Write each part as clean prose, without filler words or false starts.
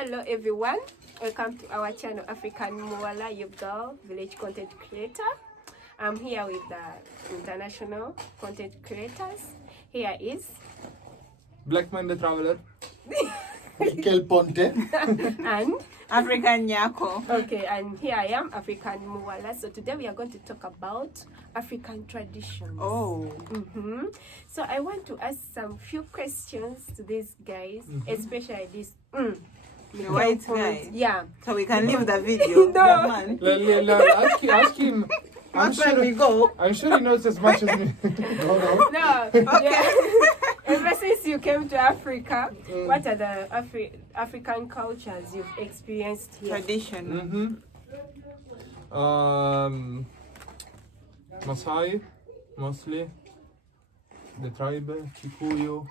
Hello everyone, welcome to our channel African Muwala Youth Girl Village Content Creator. I'm here with the international content creators. Here is Black Man the Traveler. Mikel Ponte. and African Nyako. okay, and here I am, African Muwala. So today we are going to talk about African traditions. Oh. So I want to ask some few questions to these guys, especially this The white guy. Yeah. So we can leave the video. No. The man. Ask him. That's where we go. I'm sure he knows as much as me. No. Yeah. Ever since you came to Africa, what are the African cultures you've experienced here? Tradition. Masai, mostly. The tribe, Kikuyu.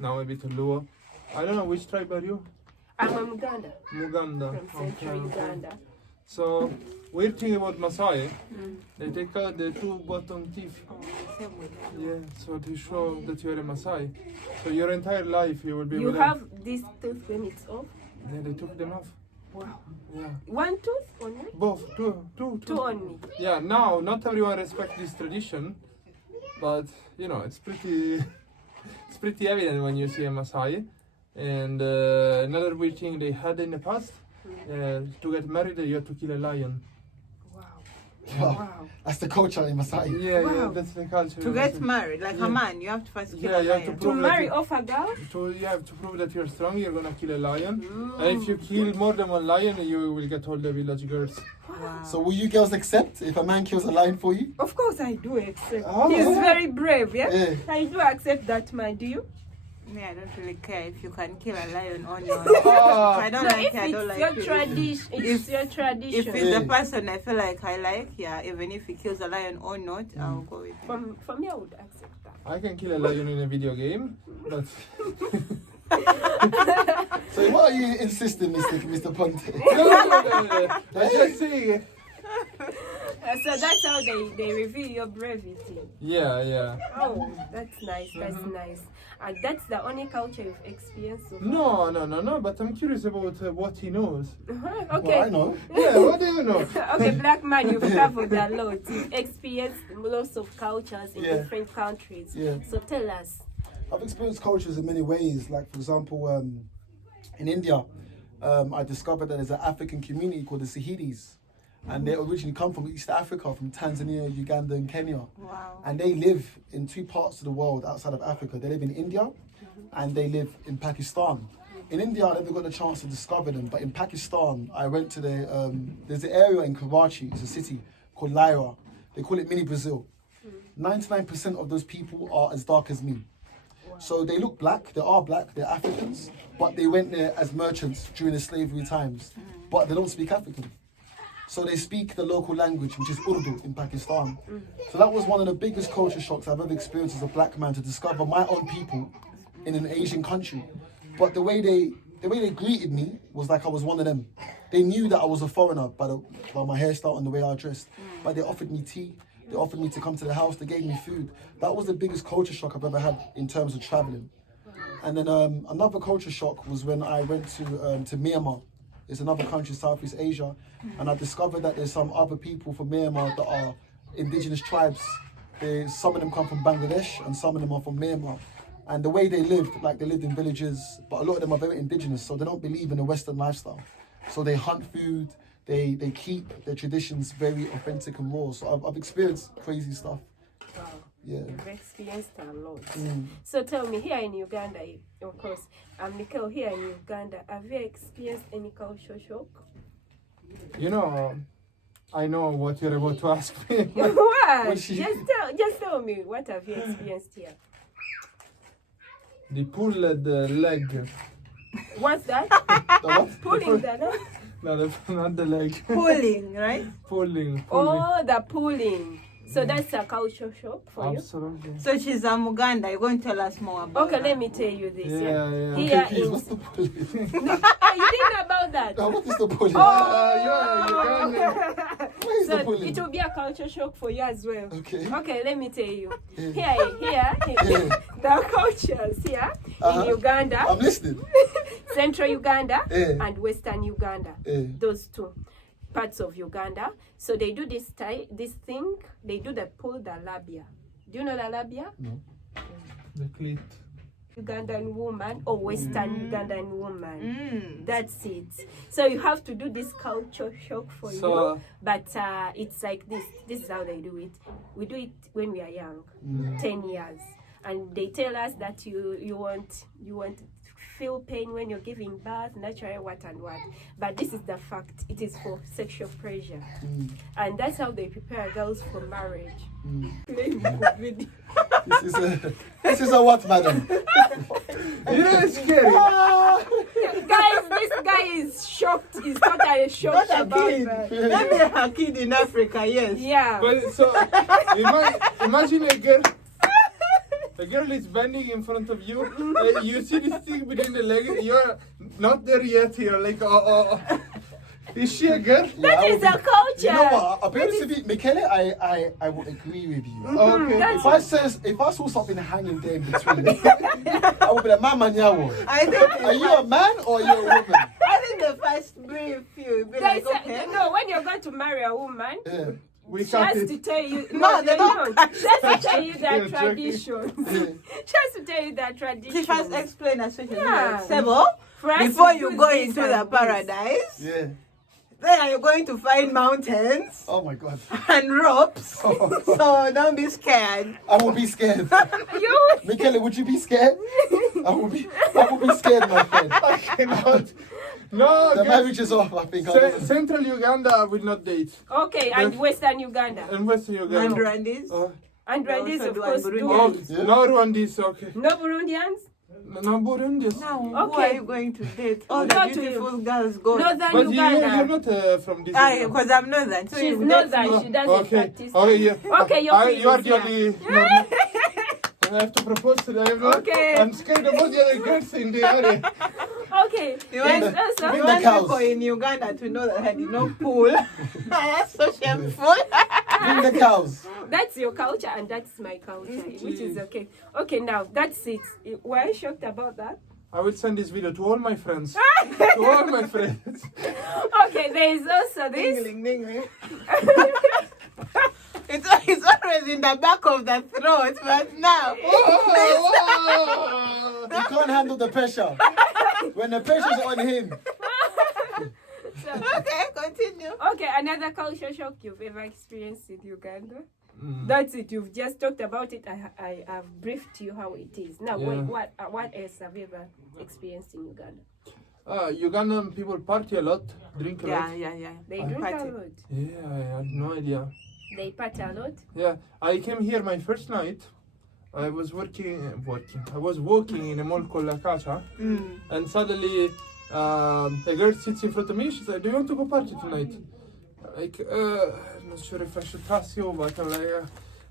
Now a bit of Luo. I don't know, which tribe are you? I'm from Uganda, Muganda. from Central Uganda. So, weird thing about Masai, they take out the two bottom teeth. Oh, same with them. Yeah, so to show that you're a Masai. So your entire life you will be You with have this tooth when it's off? them. Then they took them off. Wow. Yeah. One tooth only? Both, two. Two only. Yeah, now not everyone respects this tradition, but you know it's pretty evident when you see a Masai. And another weird thing they had in the past, to get married you have to kill a lion. Wow. Wow. Wow. That's the culture in Masai. Yeah, Wow. that's the culture. To get married, like Yeah. a man, you have to first kill Yeah, a you have to lion. To prove that marry you, off a girl? you have to prove that you're strong. You're gonna kill a lion, and if you kill more than one lion, you will get all the village girls. Wow. So will you girls accept if a man kills a lion for you? Of course I do accept. Oh. He's very brave, yeah? Yeah. I do accept that, man. Do you? Me, I don't really care if you can kill a lion on your own. Ah. I don't No, like if it, I don't it's like your it. tradition, it's your If tradition. it's the Yeah. person I feel like I like, yeah, even if he kills a lion or not, I'll go with him. For me, I would accept that. I can kill a lion in a video game, but So what are you insisting, Mr. Ponte? no. I just say, So that's how they reveal your brevity. yeah. Oh, that's nice. That's nice. And that's the only culture you've experienced so far. No. But I'm curious about what he knows. Okay. Well, I know. Yeah, what do you know? Okay, black man, you've traveled a lot. You've experienced lots of cultures in Yeah. different countries. Yeah. So tell us. I've experienced cultures in many ways. Like, for example, in India, I discovered that there's an African community called the Sahidis. And they originally come from East Africa, from Tanzania, Uganda, and Kenya. Wow. And they live in two parts of the world outside of Africa. They live in India and they live in Pakistan. In India, I never got the chance to discover them, but in Pakistan, I went to there's an area in Karachi, it's a city called Lyra. They call it Mini Brazil. 99% of those people are as dark as me. So they look black, they are black, they're Africans, but they went there as merchants during the slavery times, but they don't speak African. So they speak the local language, which is Urdu in Pakistan. So that was one of the biggest culture shocks I've ever experienced as a black man, to discover my own people in an Asian country. But the way they greeted me was like I was one of them. They knew that I was a foreigner by my hairstyle and the way I dressed. But they offered me tea, they offered me to come to the house, they gave me food. That was the biggest culture shock I've ever had in terms of traveling. And then another culture shock was when I went to Myanmar. It's another country, Southeast Asia, and I discovered that there's some other people from Myanmar that are indigenous tribes. Some of them come from Bangladesh and some of them are from Myanmar. And the way they lived, like they lived in villages, but a lot of them are very indigenous, so they don't believe in the Western lifestyle. So they hunt food, they keep their traditions very authentic and raw. So I've experienced crazy stuff. Wow. Yeah. You've experienced a lot. So tell me, here in Uganda, of course, Mikel, here in Uganda, have you experienced any culture shock? You know, I know what you're about to ask me. What? What's she- Just tell me, what have you experienced here? The pulled leg. What's that? The what? Pulling the leg? No, that's not the leg. Pulling, right? Pulling. Oh, the pulling. So that's a culture shock for you? Absolutely. So she's a Muganda. You're going to tell us more about Okay, that. let me tell you this. Yeah. Here Okay, please, in... what's the bully? Oh, you didn't know about that? What is the bully? You're Ugandan. is So the pulling? it will be a culture shock for you as well. Okay. Okay, let me tell you. Yeah. Here, the cultures here Uh-huh. in Uganda, I'm listening. Central Uganda Yeah. and Western Uganda. Yeah. Those two parts of Uganda. So they do this thing. They do the pull the labia. Do you know the labia? No. The cleat. Ugandan woman or Western Ugandan woman. Mm. That's it. So you have to do this culture shock for So- you. But it's like this. This is how they do it. We do it when we are young, 10 years. And they tell us that you won't feel pain when you're giving birth, naturally what and what. But this is the fact. It is for sexual pressure. And that's how they prepare girls for marriage. This is a what, madam? You know it's scary. Guys, this guy is shocked. He's totally shocked Not a about kid. that. Maybe a kid in Africa, yes. Yeah. But so imagine a girl. The girl is bending in front of you. You see this thing between the legs. You're not there yet. You're like, oh. Is she a girl? That is a culture. You know what? I'll be honest with you, Michele, I will agree with you. Okay. That's If I saw something hanging there in between, I would be like, Mama Nyawo. I think Are you a man or are you a woman? I think the first brief you'll be like, okay. No, when you're going to marry a woman, Yeah. We she cut has to it. tell you. No, they don't. She has to tell you You're their joking. traditions. She has to tell you their traditions. She first explain a situation. Yeah. Like, Sebo, For us before to you do go this into and the this. paradise, Yeah. then are you going to find mountains Oh my God. and ropes? So don't be scared. I will be scared. You. Michele, would you be scared? I will be scared, my friend. I cannot. No, The girl. marriage is off, I think. Central Uganda will not date. Okay, and Western Uganda. And Western And Uganda. Rwandese. And They Rwandese, also of do course, and do. Oh, Yeah. no Rwandese, okay. No Burundians? No Burundis. Now, who Okay. are you going to date? All Go the to- beautiful girls go. Northern But you're Uganda. not from this. Because I'm northern. So She's you northern. date She me. doesn't Okay. practice. Okay, yeah. Okay, you're You are the pleased, only normal. I have to propose to them. Okay. I'm scared about the other girls in the area. Okay. You There's want, also- Bring you the want cows. people in Uganda to know that I did not pull. That's so shameful. Bring the cows. That's your culture and that's my culture, which is okay. Okay, now that's it. Were you shocked about that? I will send this video to all my friends. To all my friends. Okay, there is also this. Dingling, dingling. It's always in the back of the throat, but now. He can't handle the pressure. When the pressure's on him. Okay, continue. Okay, another culture shock you've ever experienced in Uganda. That's it. You've just talked about it. I have briefed you how it is. Now, Yeah. what else have you ever experienced in Uganda? Ugandan people party a lot, drink a lot. Yeah. They drink Party. a lot. Yeah, I have no idea. They party a lot. Yeah, I came here my first night. I was I was walking in a mall called La Casa, and suddenly a girl sits in front of me. She said, "Do you want to go party tonight?" Like, I'm not sure if I should pass you, but I'm like,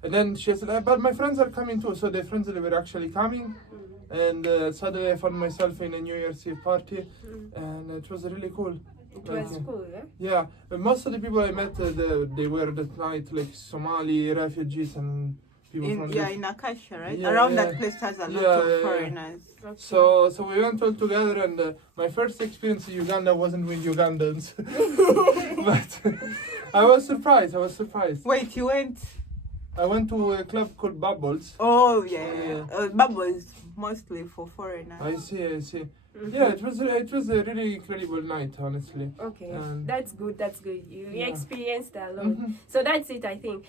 and then she said, "But my friends are coming too." So the friends were actually coming, and suddenly I found myself in a New Year's Eve party, and it was really cool. It was cool, yeah? Yeah, but most of the people I met, they were that night like Somali refugees and people from In Akasha, right? Yeah, Around yeah. that place has a lot Yeah, of yeah, yeah. foreigners. So we went all together, and my first experience in Uganda wasn't with Ugandans, but I was surprised. Wait, you went? I went to a club called Bubbles. Oh, yeah. Bubbles mostly for foreigners. I see. Yeah, it was a really incredible night, honestly. Okay, Um, that's good. You yeah. experienced a lot. So that's it, I think.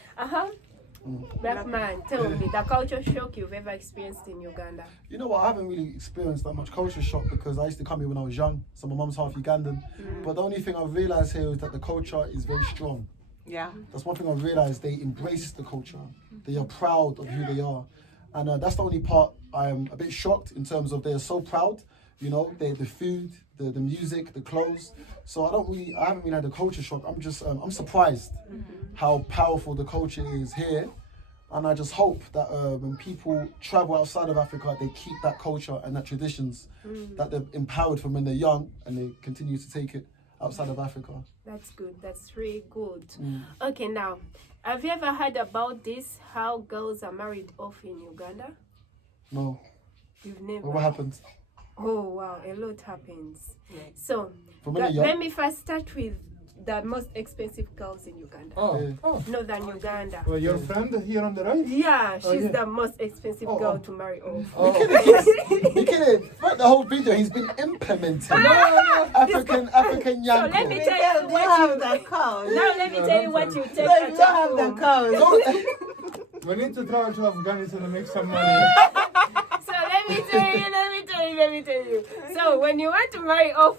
Black man, tell me the culture shock you've ever experienced in Uganda. You know what? I haven't really experienced that much culture shock because I used to come here when I was young. So my mum's half Ugandan. But the only thing I've realised here is that the culture is very strong. Yeah. That's one thing I've realised. They embrace the culture. They are proud of who they are. And that's the only part I am a bit shocked in terms of they are so proud. You know, the food, the music, the clothes. So I haven't really had a culture shock. I'm surprised how powerful the culture is here. And I just hope that when people travel outside of Africa, they keep that culture and that traditions that they've empowered from when they're young and they continue to take it outside of Africa. That's good. That's really good. Mm. Okay, now, have you ever heard about this? How girls are married off in Uganda? No. You've never. What happened? Oh wow, a lot happens. Yeah. So, For many young. let me first start with the most expensive girls in Uganda. Oh, Yeah. oh. Northern Uganda. Well, your friend here on the right? Yeah, she's Oh, yeah. the most expensive Oh, girl oh. to marry off. Oh. You kidding? Throughout the whole video, he's been implementing African So yanko. let me They tell don't you what have you. the cows. Now let me No, tell you don't what tell you me. take They at don't have the home. cows. We need to travel to Afghanistan to make some money. So let me tell you. So when you want to marry off